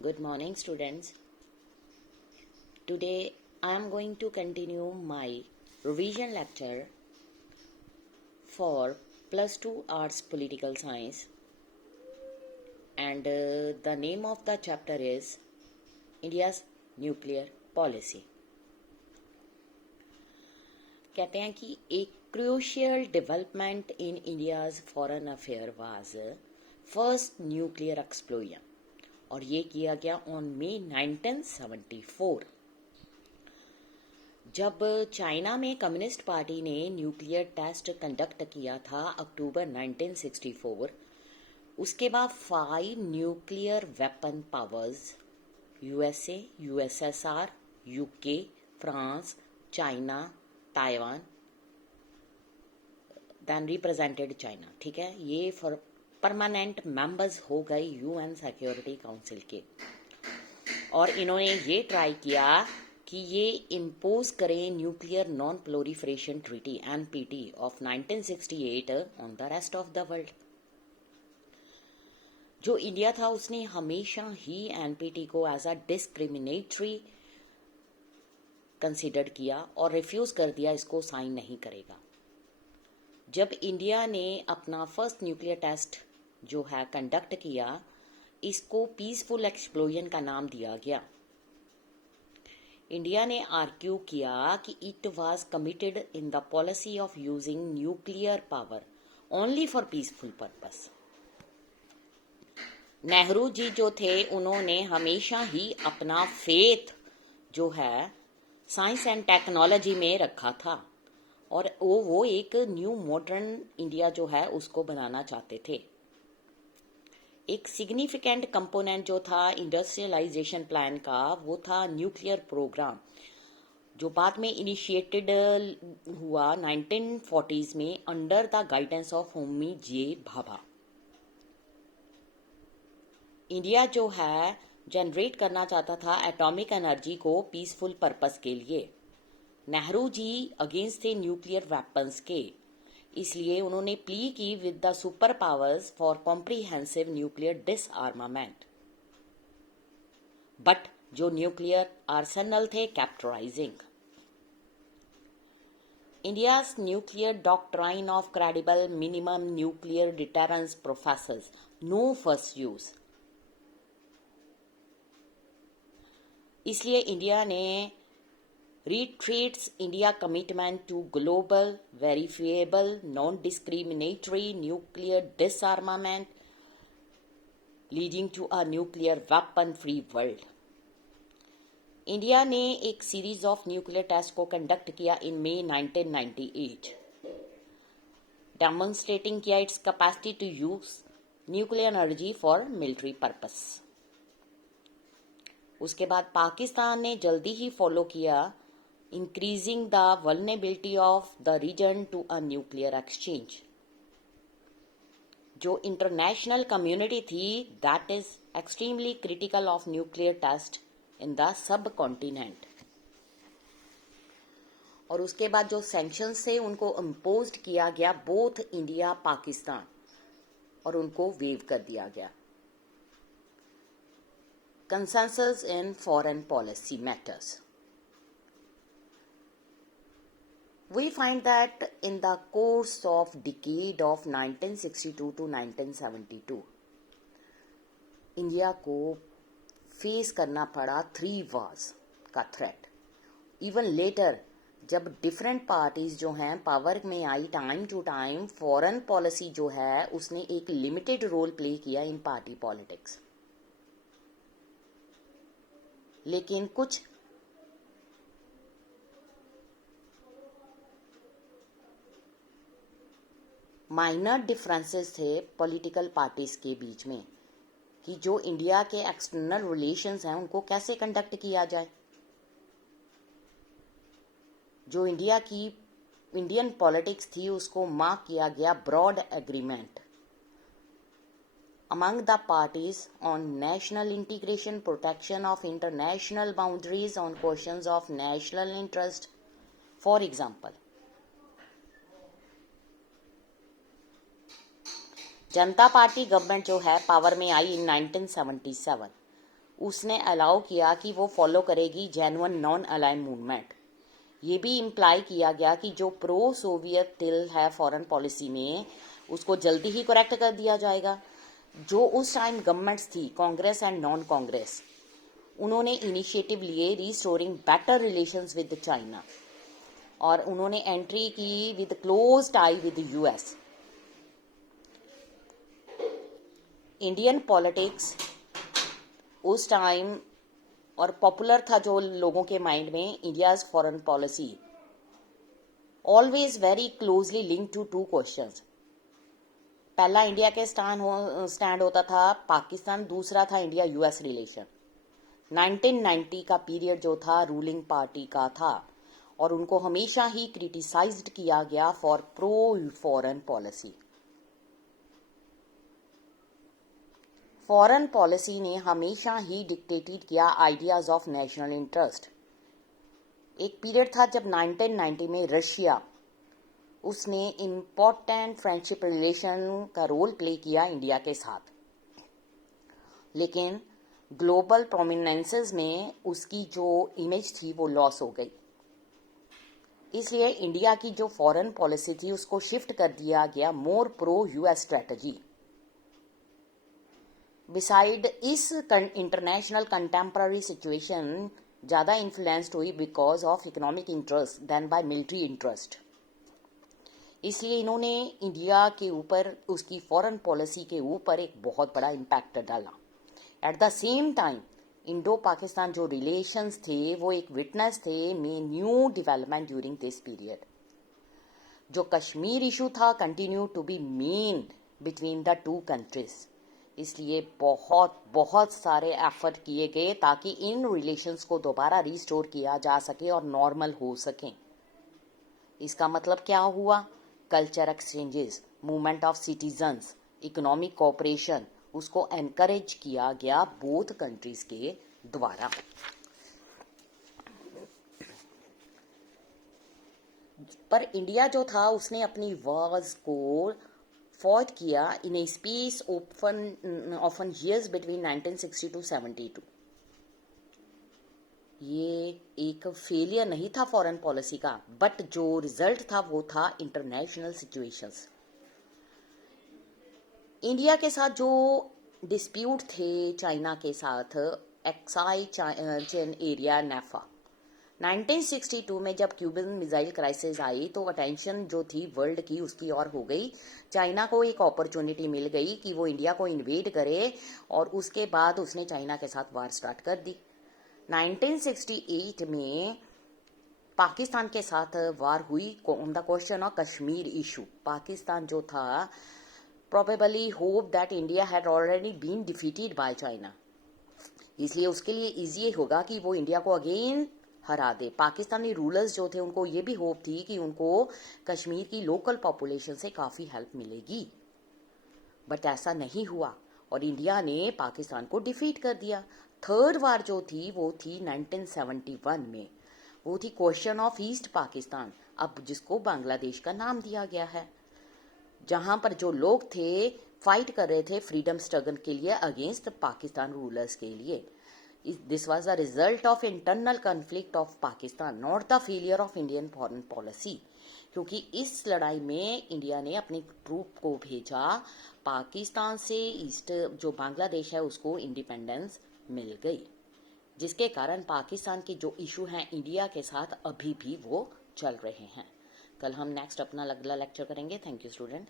Good morning, students. Today I am going to continue my revision lecture for plus 2 arts political science, and the name of the chapter is India's nuclear policy. कहते हैं कि एक crucial development in India's foreign affair was first nuclear explosion, और ये किया गया on मई 1974 जब China में कम्युनिस्ट पार्टी ने न्यूक्लियर टेस्ट कंडक्ट किया था अक्टूबर 1964। उसके बाद 5 nuclear weapon powers USA, USSR, UK, France, China, Taiwan, then represented China, ठीक है, ये परमानेंट मेंबर्स हो गए यूएन सिक्योरिटी काउंसिल के। और इन्होंने ये ट्राई किया कि ये इम्पोज करें nuclear non proliferation treaty NPT of 1968 on the rest of the world. जो इंडिया था उसने हमेशा ही एनपीटी को एज अ डिस्क्रिमिनेटरी कंसिडर किया और रिफ्यूज कर दिया, इसको साइन नहीं करेगा। जब इंडिया ने अपना फर्स्ट न्यूक्लियर टेस्ट जो है कंडक्ट किया, इसको पीसफुल एक्सप्लोजन का नाम दिया गया। इंडिया ने आर्ग्यू किया कि it was committed in the policy of using nuclear power only for peaceful purpose. Nehru ji जो थे उन्होंने हमेशा ही अपना फेथ जो है साइंस एंड टेक्नोलॉजी में रखा था, और वो एक न्यू मॉडर्न इंडिया जो है उसको बनाना चाहते थे। एक सिग्निफिकेंट कंपोनेंट जो था इंडस्ट्रियलाइजेशन प्लान का वो था न्यूक्लियर प्रोग्राम, जो बाद में इनिशिएटेड हुआ 1940s में under the guidance of Homi J Bhabha. India जो है जनरेट करना चाहता था एटॉमिक एनर्जी को पीसफुल पर्पस के लिए। नेहरू जी अगेंस्ट थे न्यूक्लियर वेपन्स के, इसलिए उन्होंने प्ली की with the super powers for comprehensive nuclear disarmament, but जो न्यूक्लियर आर्सेनल थे कैप्टराइजिंग। India's nuclear doctrine of credible minimum nuclear deterrence professes no first use. इसलिए इंडिया ने reiterates India commitment to global, verifiable, non-discriminatory nuclear disarmament, leading to a nuclear weapon-free world. India ने एक series of nuclear test को conduct किया in मई 1998, demonstrating किया its capacity to use nuclear energy for military purpose. उसके बाद पाकिस्तान ने जल्दी ही फॉलो किया, increasing the vulnerability of the region to a nuclear exchange. जो इंटरनेशनल कम्युनिटी थी that is extremely critical of nuclear test in the subcontinent. और उसके बाद जो सैंक्शंस थे उनको इम्पोज किया गया बोथ इंडिया पाकिस्तान, और उनको वेव कर दिया गया। Consensus in foreign policy matters. We find that in the course of decade of 1962 to 1972, India को फेस करना पड़ा 3 wars का थ्रेट। इवन लेटर जब डिफरेंट पार्टीज जो हैं पावर में आई, time to time foreign policy जो है उसने एक लिमिटेड रोल प्ले किया इन पार्टी पॉलिटिक्स। लेकिन कुछ माइनर डिफरेंसेस थे पॉलिटिकल पार्टीज के बीच में कि जो इंडिया के एक्सटर्नल रिलेशंस हैं उनको कैसे कंडक्ट किया जाए। जो इंडियन पॉलिटिक्स थी उसको मार्क किया गया broad agreement among the parties on national integration, protection of international boundaries, on questions of national interest. For example, Janata Party government जो है पावर में आई इन 1977, उसने अलाउ किया कि वो फॉलो करेगी जेन्युइन नॉन अलाइन मूवमेंट। ये भी इम्प्लाई किया गया कि जो प्रो सोवियत टिल है फॉरेन पॉलिसी में, उसको जल्दी ही करेक्ट कर दिया जाएगा। जो उस टाइम गवर्नमेंट्स थी, कांग्रेस एंड नॉन कांग्रेस, उन्होंने इनिशिएटिव लिए restoring better relations with China, और उन्होंने एंट्री की with close tie with US. Indian politics उस टाइम और पॉपुलर था जो लोगों के माइंड में, India's foreign policy always very closely linked to two questions. पहला इंडिया के स्टैंड होता था पाकिस्तान, दूसरा था इंडिया यूएस रिलेशन। 1990 का पीरियड जो था रूलिंग पार्टी का था, और उनको हमेशा ही क्रिटिसाइज्ड किया गया for pro foreign policy. Foreign policy ने हमेशा ही डिक्टेटेड किया आइडियाज ऑफ नेशनल इंटरेस्ट। एक पीरियड था जब 1990 में रशिया, उसने इम्पोर्टेंट फ्रेंडशिप रिलेशन का रोल प्ले किया इंडिया के साथ, लेकिन ग्लोबल प्रोमिनेंसेस में उसकी जो इमेज थी वो लॉस हो गई। इसलिए इंडिया की जो फॉरेन पॉलिसी थी उसको शिफ्ट कर दिया गया more pro US strategy. Beside इस इंटरनेशनल कंटेम्पररी सिचुएशन ज़्यादा इन्फ्लुएंस्ड हुई because of economic interest then by military interest. इसलिए इन्होंने इंडिया के ऊपर, उसकी फॉरेन पॉलिसी के ऊपर एक बहुत बड़ा इम्पैक्ट डाला। At the same time Indo Pakistan जो रिलेशंस थे वो एक विटनेस थे में new development during this period. जो कश्मीर इशू था continue to be main between the two countries. इसलिए बहुत बहुत सारे एफर्ट किए गए ताकि इन रिलेशंस को दोबारा रिस्टोर किया जा सके और नॉर्मल हो सके। इसका मतलब क्या हुआ? Culture exchanges, movement of citizens, economic cooperation, उसको एनकरेज किया गया बोथ कंट्रीज के द्वारा। पर इंडिया जो था उसने अपनी वॉर्स को फॉट किया in a space of ten years between 1960 to 72। ये एक फेलियर नहीं था फॉरेन पॉलिसी का, बट जो रिजल्ट था वो था इंटरनेशनल सिचुएशंस। इंडिया के साथ जो डिस्प्यूट थे चाइना के साथ, एक्साई चेन एरिया नेफा, 1962 में जब क्यूबन मिसाइल क्राइसिस आई तो अटेंशन जो थी वर्ल्ड की उसकी ओर हो गई। चाइना को एक अपॉर्चुनिटी मिल गई कि वो इंडिया को इन्वेड करे, और उसके बाद उसने चाइना के साथ वार स्टार्ट कर दी। 1968 में पाकिस्तान के साथ वार हुई on the question of Kashmir issue. Pakistan जो था probably hope that India had already been defeated by China, इसलिए उसके लिए इजी होगा कि वो इंडिया को अगेन हरा दे। पाकिस्तानी रूलर्स जो थे उनको ये भी होप थी कि उनको कश्मीर की लोकल पॉपुलेशन से काफ़ी हेल्प मिलेगी, बट ऐसा नहीं हुआ और इंडिया ने पाकिस्तान को डिफीट कर दिया। थर्ड वार जो थी वो थी 1971 में, वो थी क्वेश्चन ऑफ ईस्ट पाकिस्तान, अब जिसको बांग्लादेश का नाम दिया गया है, जहां पर जो लोग थे फाइट कर रहे थे फ्रीडम स्ट्रगल के लिए अगेंस्ट पाकिस्तान रूलर्स के लिए। This was the result of internal conflict of Pakistan, not the failure of Indian foreign policy। क्योंकि इस लड़ाई में इंडिया ने अपनी ट्रूप को भेजा पाकिस्तान से, ईस्ट जो बांग्लादेश है उसको इंडिपेंडेंस मिल गई, जिसके कारण पाकिस्तान के जो इशू हैं इंडिया के साथ अभी भी वो चल रहे हैं। कल हम नेक्स्ट अपना अगला लेक्चर करेंगे। Thank you student.